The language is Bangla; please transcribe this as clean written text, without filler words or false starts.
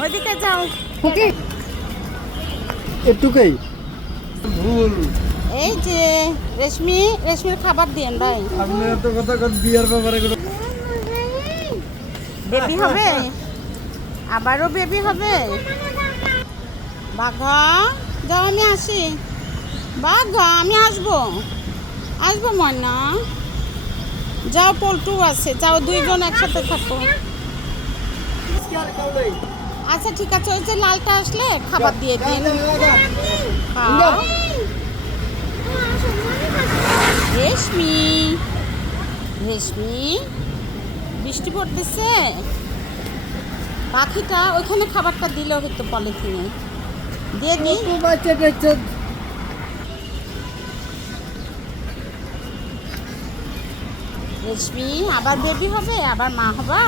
ওইদিকে যাও। একটুকুই ভুল। এই যে রেশমির খাবার দিয়েন ভাই। আপনি এত কথা কোন বিয়ার ব্যাপারে কোনো বেবি হবে, আবারও বেবি হবে। বাঘা যাও, আমি আসি। বাঘা আমি আসবো ময়না। যাও, পল্টু আছে, যাও দুইজন একসাথে থাকো। আচ্ছা ঠিক আছে, ওই যে লালটা আসলে খাবার দিয়ে দিন। খাও। রেশমি বৃষ্টি পড়তেছে। পাখিটা ওইখানে খাবারটা দিলেও হয়তো পলিথিনে দিয়ে দিই। রেশমি আবার বেবি হবে, আবার মা হবা।